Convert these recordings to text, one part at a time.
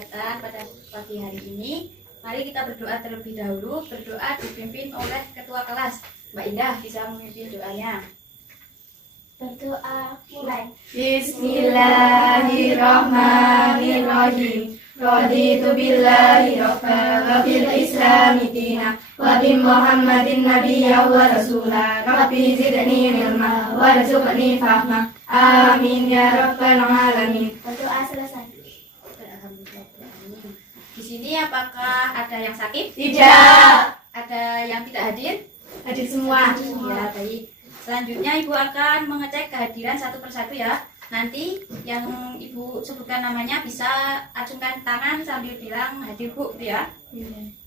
kegiatan pada pagi hari ini, mari kita berdoa terlebih dahulu. Berdoa dipimpin oleh ketua kelas. Mbak Indah bisa memimpin doanya. Berdoa mulai. Bismillahirrahmanirrahim. Raditu billahi rabban wa bil islami dina wa bi Muhammadin nabiyyan wa rasula. Rabbi zidni ilma warzuqni fahma. Amin ya rabbal alamin. Berdoa selesai. Di sini apakah ada yang sakit? Tidak. Ada yang tidak hadir? Hadir semua. Ya, baik. Selanjutnya Ibu akan mengecek kehadiran satu persatu ya. Nanti yang Ibu sebutkan namanya bisa acungkan tangan sambil bilang hadir Bu, gitu ya.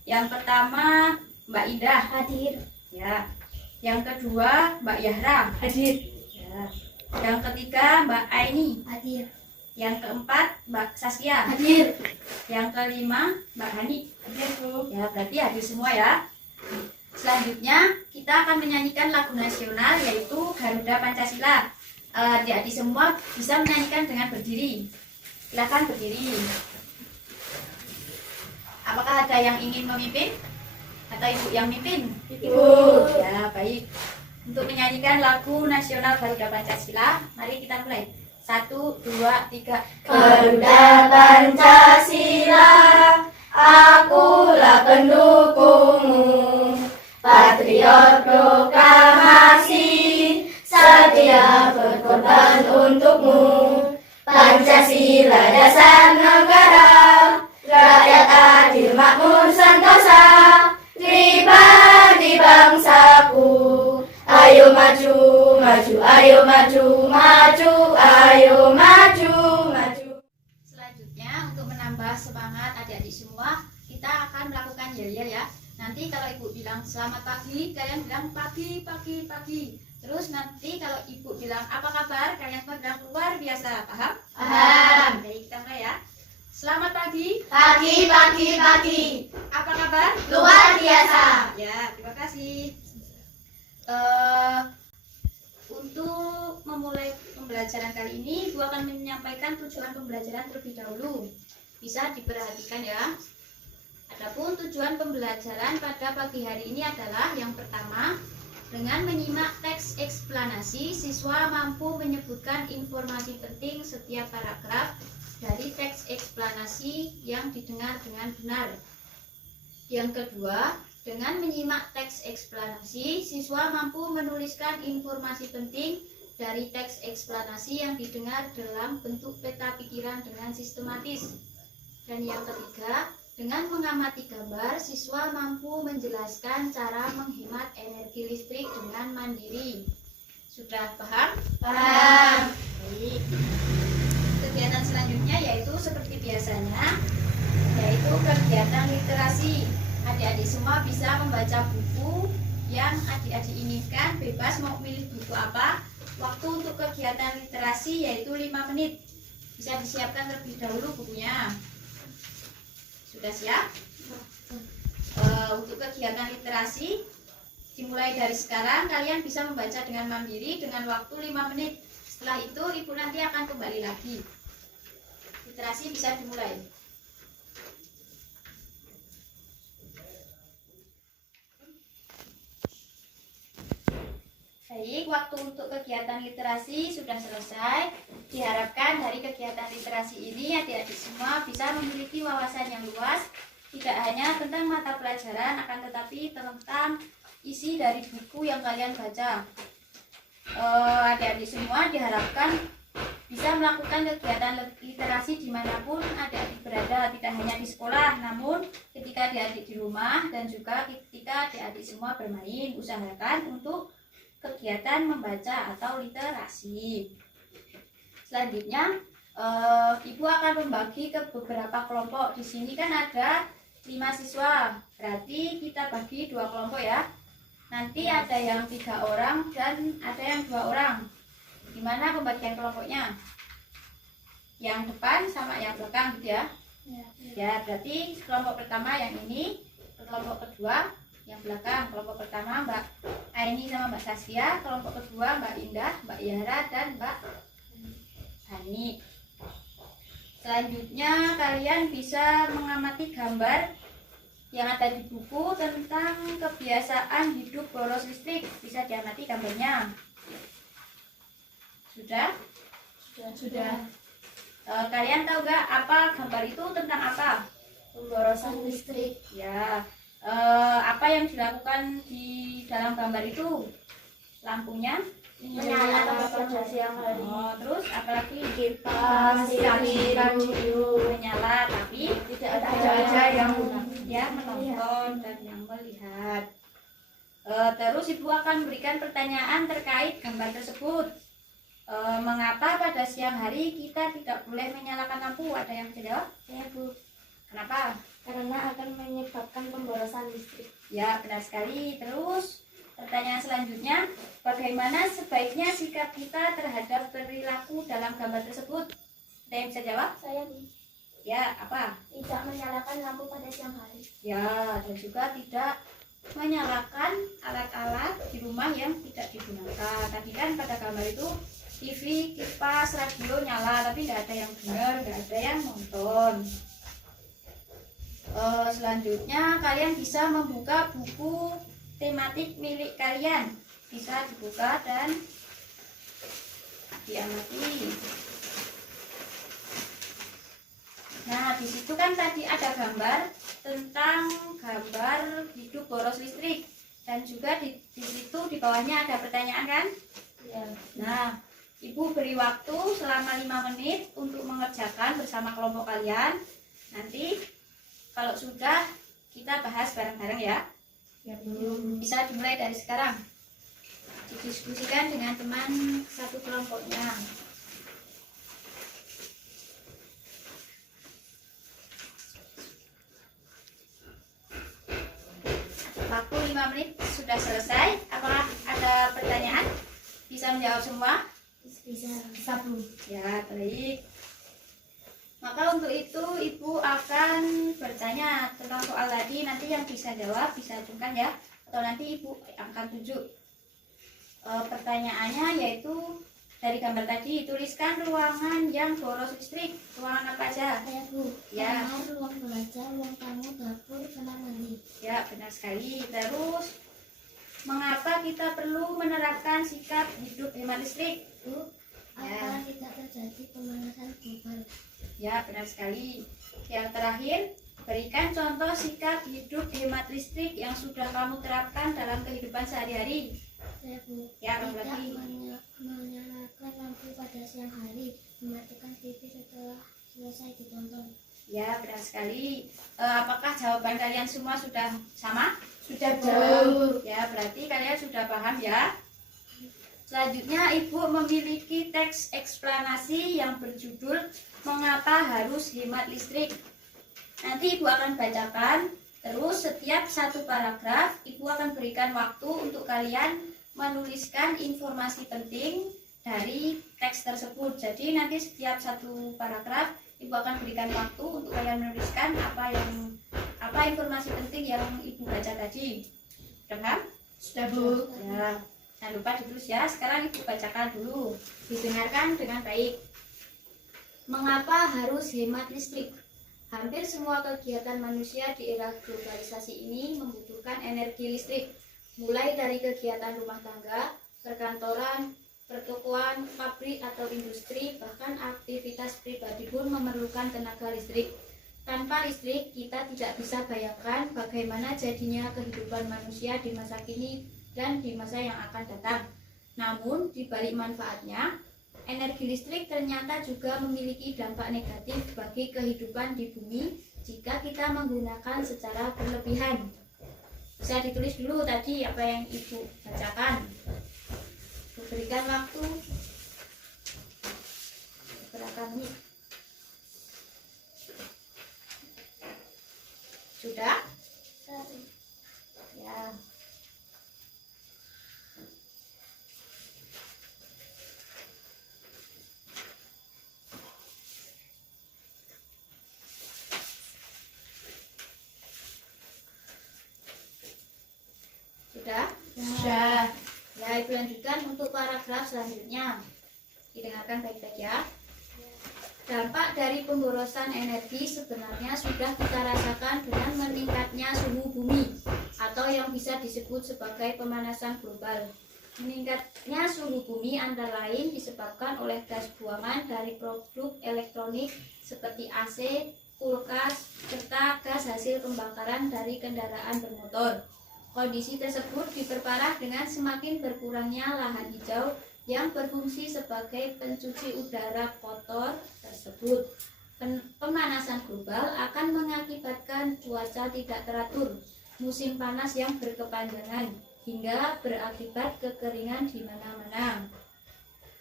Yang pertama Mbak Indah. Hadir. Ya. Yang kedua Mbak Yahra. Hadir. Ya. Yang ketiga Mbak Aini. Hadir. Yang keempat Mbak Saskia. Hadir. Yang kelima Mbak Hani. Hadir, Bu. Ya, berarti hadir semua ya. Selanjutnya kita akan menyanyikan lagu nasional yaitu Garuda Pancasila. Adik-adik semua bisa menyanyikan dengan berdiri. Silakan berdiri. Apakah ada yang ingin memimpin? Atau Ibu yang mimpin? Ibu. Ya, baik. Untuk menyanyikan lagu nasional Garuda Pancasila, mari kita mulai. 1, 2, 3. Garuda Pancasila, akulah pendukungmu. Patriot proklamasi, setia berkorban untukmu. Pancasila dasar negara, rakyat adil makmur sentosa, pribadi bangsaku. Ayo maju, maju, ayo maju, maju, ayo maju, maju. Selanjutnya untuk menambah semangat adik-adik semua, kita akan melakukan yel-yel ya. Nanti kalau Ibu bilang selamat pagi, kalian bilang pagi, pagi, pagi. Terus nanti kalau Ibu bilang apa kabar, kalian semua bilang luar biasa. Paham? Paham. Baik, kita mulai ya. Selamat pagi. Pagi, pagi, pagi. Apa kabar? Luar biasa. Ya, terima kasih. Untuk memulai pembelajaran kali ini, Ibu akan menyampaikan tujuan pembelajaran terlebih dahulu. Bisa diperhatikan ya. Adapun tujuan pembelajaran pada pagi hari ini adalah yang pertama, dengan menyimak teks eksplanasi, siswa mampu menyebutkan informasi penting setiap paragraf dari teks eksplanasi yang didengar dengan benar. Yang kedua, dengan menyimak teks eksplanasi, siswa mampu menuliskan informasi penting dari teks eksplanasi yang didengar dalam bentuk peta pikiran dengan sistematis. Dan yang ketiga, dengan mengamati gambar, siswa mampu menjelaskan cara menghemat energi listrik dengan mandiri. Sudah paham? Paham. Baik. Kegiatan selanjutnya yaitu seperti biasanya, yaitu kegiatan literasi. Adik-adik semua bisa membaca buku yang adik-adik inginkan, bebas mau pilih buku apa. Waktu untuk kegiatan literasi yaitu 5 menit. Bisa disiapkan terlebih dahulu bukunya. Sudah siap? Untuk kegiatan literasi dimulai dari sekarang, kalian bisa membaca dengan mandiri dengan waktu 5 menit. Setelah itu Ibu nanti akan kembali lagi. Literasi bisa dimulai. Baik, waktu untuk kegiatan literasi sudah selesai. Diharapkan dari kegiatan literasi ini adik-adik semua bisa memiliki wawasan yang luas, tidak hanya tentang mata pelajaran, akan tetapi tentang isi dari buku yang kalian baca. Adik-adik semua diharapkan bisa melakukan kegiatan literasi dimanapun adik-adik berada, tidak hanya di sekolah, namun ketika adik-adik di rumah dan juga ketika adik-adik semua bermain, usahakan untuk kegiatan membaca atau literasi. Selanjutnya, Ibu akan membagi ke beberapa kelompok. Di sini kan ada 5 siswa, berarti kita bagi 2 kelompok ya. Nanti ada yang 3 orang dan ada yang 2 orang. Gimana pembagian kelompoknya? Yang depan sama yang belakang gitu ya? Ya, berarti kelompok pertama yang ini, kelompok kedua yang belakang. Kelompok pertama Mbak Aini sama Mbak Saskia, kelompok kedua Mbak Indah, Mbak Yara dan Mbak Hani. Selanjutnya kalian bisa mengamati gambar yang ada di buku tentang kebiasaan hidup boros listrik. Bisa diamati gambarnya. Sudah? Sudah. Kalian tahu gak apa gambar itu tentang apa? Pemborosan listrik. Ya. Apa yang dilakukan di dalam gambar itu? Lampunya Menyala pada siang hari. terus apalagi Kipas, radio, menyala, tapi tidak ada yang menonton dan yang melihat. Terus ibu akan berikan pertanyaan terkait gambar tersebut. Mengapa pada siang hari kita tidak boleh menyalakan lampu? Ada yang bisa jawab? Ya, Bu. Kenapa? Karena akan menyebabkan pemborosan listrik. Ya, benar sekali. Terus pertanyaan selanjutnya, bagaimana sebaiknya sikap kita terhadap perilaku dalam gambar tersebut? Ada yang bisa jawab? Saya, Bu, Ya, apa? tidak menyalakan lampu pada siang hari. Ya, dan juga tidak menyalakan alat-alat di rumah yang tidak digunakan. Tadi kan pada gambar itu TV, kipas, radio nyala, tapi nggak ada yang dengar, nggak ada yang nonton. Selanjutnya kalian bisa membuka buku tematik milik kalian. Bisa dibuka dan diamati. Nah, di situ kan tadi ada gambar tentang gambar hidup boros listrik, dan juga di situ di bawahnya ada pertanyaan kan? Ya. Nah, ibu beri waktu selama 5 menit untuk mengerjakan bersama kelompok kalian. Nanti kalau sudah kita bahas bareng-bareng ya. Ya, Bu. Bisa dimulai dari sekarang. Didiskusikan dengan teman satu kelompoknya. Waktu 5 menit sudah selesai. Apakah ada pertanyaan? Bisa menjawab semua? Bisa, Bu. Ya, baik. Maka untuk itu ibu akan bertanya tentang soal tadi. Nanti yang bisa jawab bisa ajukan ya. Atau nanti ibu akan tunjuk. Pertanyaannya yaitu dari gambar tadi, tuliskan ruangan yang boros listrik. Ruangan apa aja? Saya, Bu. Ya. Kamar, ruang belajar, ruang tamu, dapur, kamar mandi. Ya, benar sekali. Terus, mengapa kita perlu menerapkan sikap hidup hemat listrik? Bu, agar tidak terjadi pemanasan global. Ya, benar sekali. Yang terakhir, berikan contoh sikap hidup hemat listrik yang sudah kamu terapkan dalam kehidupan sehari-hari. Saya, Bu, Ya, tidak berarti menyalakan lampu pada siang hari, mematikan TV setelah selesai ditonton. ya, benar sekali. Apakah jawaban kalian semua sudah sama? Sudah, Bu. Ya, berarti kalian sudah paham ya. Selanjutnya, Ibu memiliki teks eksplanasi yang berjudul Mengapa Harus Hemat Listrik. Nanti Ibu akan bacakan, terus setiap satu paragraf Ibu akan berikan waktu untuk kalian menuliskan informasi penting dari teks tersebut. Jadi nanti setiap satu paragraf Ibu akan berikan waktu untuk kalian menuliskan apa informasi penting yang Ibu baca tadi. Sudah paham? Sudah, Bu. Ya, jangan lupa ditulis ya. Sekarang Ibu bacakan dulu. Didengarkan dengan baik. Mengapa harus hemat listrik? Hampir semua kegiatan manusia di era globalisasi ini membutuhkan energi listrik. Mulai dari kegiatan rumah tangga, perkantoran, pertokoan, pabrik atau industri, bahkan aktivitas pribadi pun memerlukan tenaga listrik. Tanpa listrik, kita tidak bisa bayangkan bagaimana jadinya kehidupan manusia di masa kini dan di masa yang akan datang. Namun, di balik manfaatnya, energi listrik ternyata juga memiliki dampak negatif bagi kehidupan di bumi jika kita menggunakan secara berlebihan. Bisa ditulis dulu tadi apa yang Ibu bacakan. Berikan waktu berapa menit? Sudah? Ya. Sudah? Sudah. Ya, Ibu lanjutkan untuk paragraf selanjutnya. Didengarkan baik-baik ya. Dampak Dampak dari pemborosan energi sebenarnya sudah kita rasakan dengan meningkatnya suhu bumi atau yang bisa disebut sebagai pemanasan global. Meningkatnya suhu bumi antara lain disebabkan oleh gas buangan dari produk elektronik seperti AC, kulkas, serta gas hasil pembakaran dari kendaraan bermotor. Kondisi tersebut diperparah dengan semakin berkurangnya lahan hijau yang berfungsi sebagai pencuci udara kotor tersebut. Pemanasan global akan mengakibatkan cuaca tidak teratur, musim panas yang berkepanjangan, hingga berakibat kekeringan di mana-mana.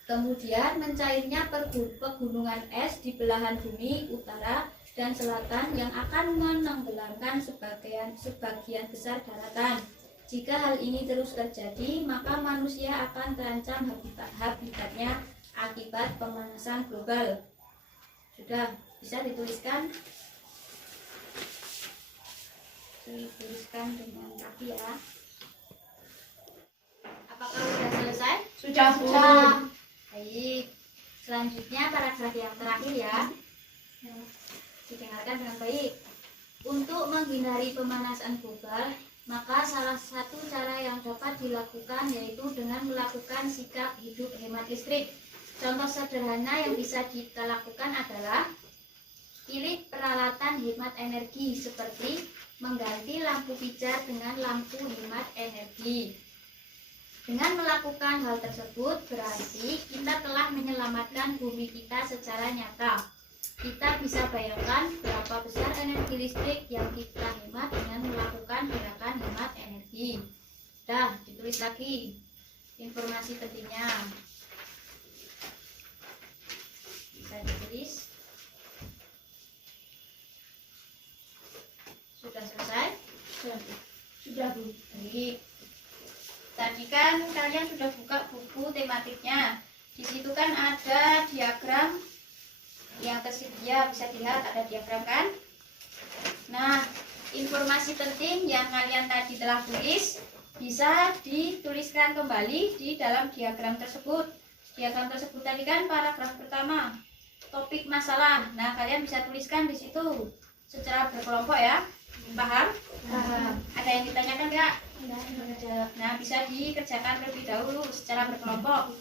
Kemudian mencairnya pegunungan es di belahan bumi utara dan selatan yang akan menenggelamkan sebagian besar daratan. Jika hal ini terus terjadi, maka manusia akan terancam habitatnya akibat pemanasan global. Sudah bisa dituliskan? Dituliskan dengan rapi ya. Apakah sudah selesai? Sudah, Bu. Baik. Selanjutnya paragraf yang terakhir ya. Didengarkan dengan baik. Untuk menghindari pemanasan global, maka salah satu cara yang dapat dilakukan yaitu dengan melakukan sikap hidup hemat listrik. Contoh sederhana yang bisa kita lakukan adalah pilih peralatan hemat energi seperti mengganti lampu pijar dengan lampu hemat energi. Dengan melakukan hal tersebut berarti kita telah menyelamatkan bumi kita secara nyata. Kita bisa bayangkan berapa besar energi listrik yang kita hemat dengan melakukan gerakan hemat energi. Dah, ditulis lagi informasi pentingnya. Bisa ditulis. Sudah selesai? Sudah, Bu. Baik. Tadi kan kalian sudah buka buku tematiknya. Di situ kan ada diagram yang tersedia, bisa dilihat ada diagram kan? Nah, informasi penting yang kalian tadi telah tulis bisa dituliskan kembali di dalam diagram tersebut. Diagram tersebut tadi kan paragraf pertama, topik masalah. Nah, kalian bisa tuliskan di situ secara berkelompok ya. Paham? Ada yang ditanyakan enggak? Nah, bisa dikerjakan terlebih dahulu secara berkelompok.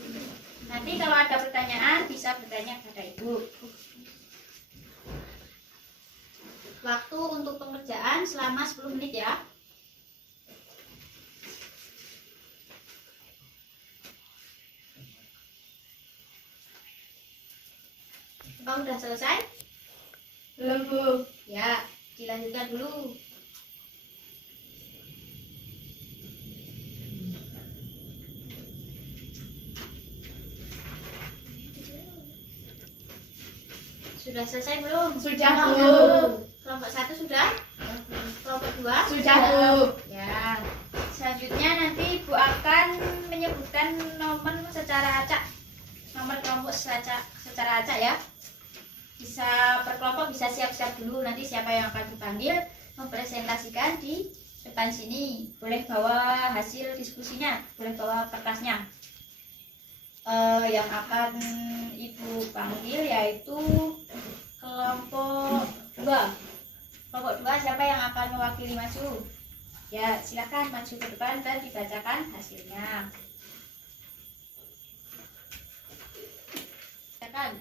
Nanti kalau ada pertanyaan bisa bertanya kepada Ibu. Waktu untuk pengerjaan selama 10 menit ya. Kamu udah selesai? Belum, Bu. Ya, dilanjutkan dulu. Sudah selesai belum? Sudah, Bu. Kelompok 1 sudah? Kelompok 2? Sudah, Bu. Ya. Selanjutnya nanti Bu akan menyebutkan nomor secara acak. Nomor kelompok secara acak ya. Bisa berkelompok, bisa siap-siap dulu. Nanti siapa yang akan dipanggil mempresentasikan di depan sini. Boleh bawa hasil diskusinya, boleh bawa kertasnya. Yang akan Ibu panggil yaitu kelompok 2. Kelompok 2 siapa yang akan mewakili maju? Ya, silakan maju ke depan dan dibacakan hasilnya. Silakan.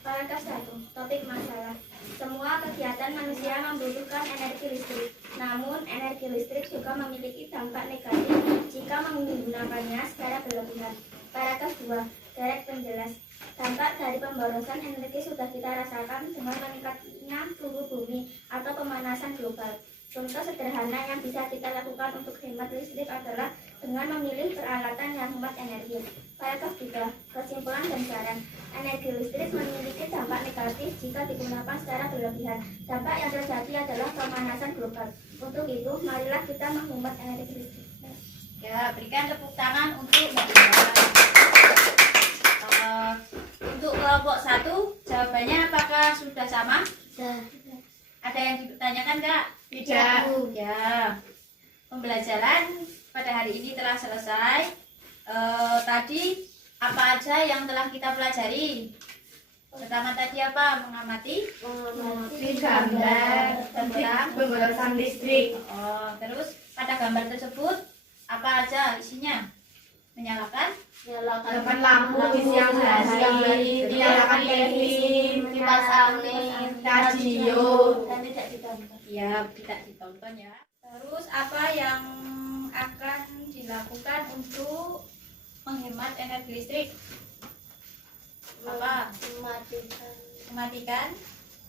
Paragraf 1. Topik masalah. Semua kegiatan manusia membutuhkan energi listrik. Namun, energi listrik juga memiliki dampak negatif jika menggunakannya secara berlebihan. Paragraf 2. Derek penjelas. Dampak dari pemborosan energi sudah kita rasakan dengan meningkatnya suhu bumi atau pemanasan global. Contoh sederhana yang bisa kita lakukan untuk hemat listrik adalah dengan memilih peralatan yang hemat energi. Paragraf 3. Kesimpulan dan saran. Energi listrik memiliki dampak negatif jika digunakan secara berlebihan. Dampak yang terjadi adalah pemanasan global. Untuk itu, marilah kita menghemat energi listrik. Ya, berikan tepuk tangan untuk Mbak Ida. Untuk kelompok 1, jawabannya apakah sudah sama? Ada yang dipertanyakan enggak? Tidak. Ya. Pembelajaran pada hari ini telah selesai. Tadi apa aja yang telah kita pelajari? Pertama tadi apa? Mengamati gambar tentang pemborosan listrik. Oh, terus pada gambar tersebut apa aja isinya? Menyalakan Nyalakan lampu di siang hari, menyalakan TV, kipas angin, radio. ya tidak ditonton ya. Terus apa yang akan dilakukan untuk menghemat energi listrik? Apa? Mematikan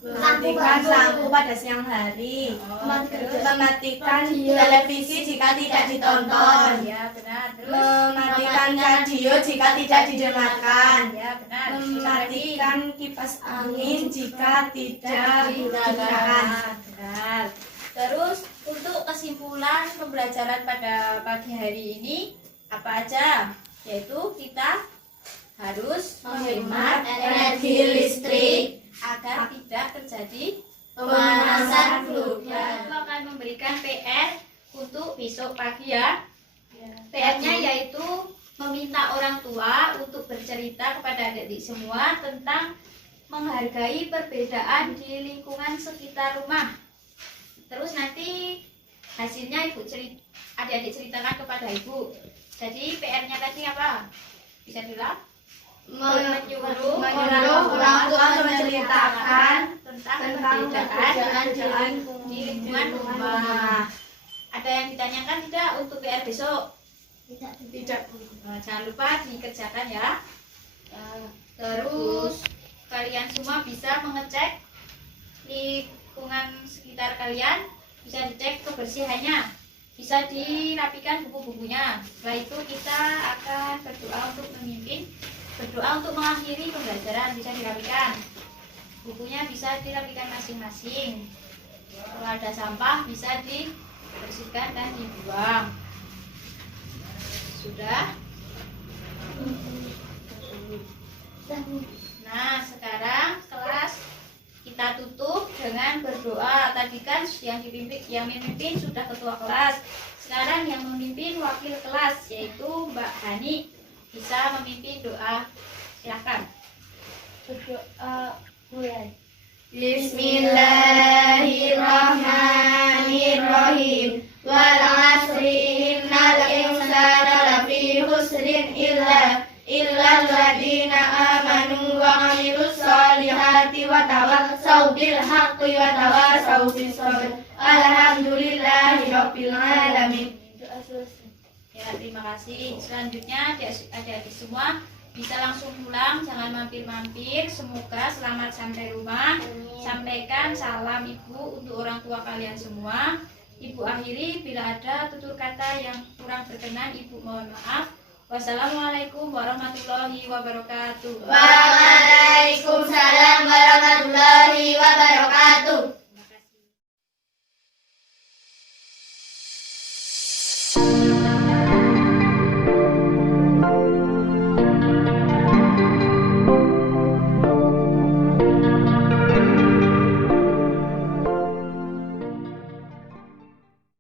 Mematikan lampu pada siang hari. terus Mematikan televisi jika tidak ditonton. ya benar. Terus Mematikan radio jika tidak didengarkan. ya benar. Mematikan kipas angin jika tidak digunakan. Benar. Terus untuk kesimpulan pembelajaran pada pagi hari ini apa aja? Yaitu kita harus Menghemat energi listrik agar tidak terjadi pemanasan global. Aku akan memberikan PR untuk besok pagi ya. PR-nya yaitu meminta orang tua untuk bercerita kepada adik-adik semua tentang menghargai perbedaan di lingkungan sekitar rumah. Terus nanti hasilnya adik-adik ceritakan kepada ibu. Jadi PR-nya tadi apa? Bisa bilang? Menyuruh orang tua untuk menceritakan tentang perbedaan di lingkungan rumah. Ada yang ditanyakan tidak untuk PR besok? tidak. Nah, jangan lupa dikerjakan ya. Terus kalian semua bisa mengecek lingkungan sekitar kalian, bisa dicek kebersihannya, bisa dirapikan buku-bukunya. Setelah itu kita akan berdoa untuk mengakhiri pembelajaran, bisa dirapikan. Bukunya bisa dirapikan masing-masing. Kalau ada sampah bisa dibersihkan dan dibuang. Sudah? Nah, sekarang kelas kita tutup dengan berdoa. Tadi kan yang memimpin sudah ketua kelas. Sekarang yang memimpin wakil kelas yaitu Mbak Hani. Bisa memimpin doa. Silakan. Berdoa mulai. Bismillahirrahmanirrahim. Wal 'asri innal insana lafi khusrin illa alladziina aamanu wa 'amilus shalihati wa tawassaw bil haqqi wa tawassaw bis sabr. Alhamdulillahi rabbil alamin. Doa selesai. Ya, terima kasih. Selanjutnya adik-adik semua bisa langsung pulang, jangan mampir-mampir. Semoga selamat sampai rumah. Sampaikan salam ibu untuk orang tua kalian semua. Ibu akhiri, bila ada tutur kata yang kurang berkenan, ibu mohon maaf. Wassalamualaikum warahmatullahi wabarakatuh. Waalaikumsalam warahmatullahi wabarakatuh.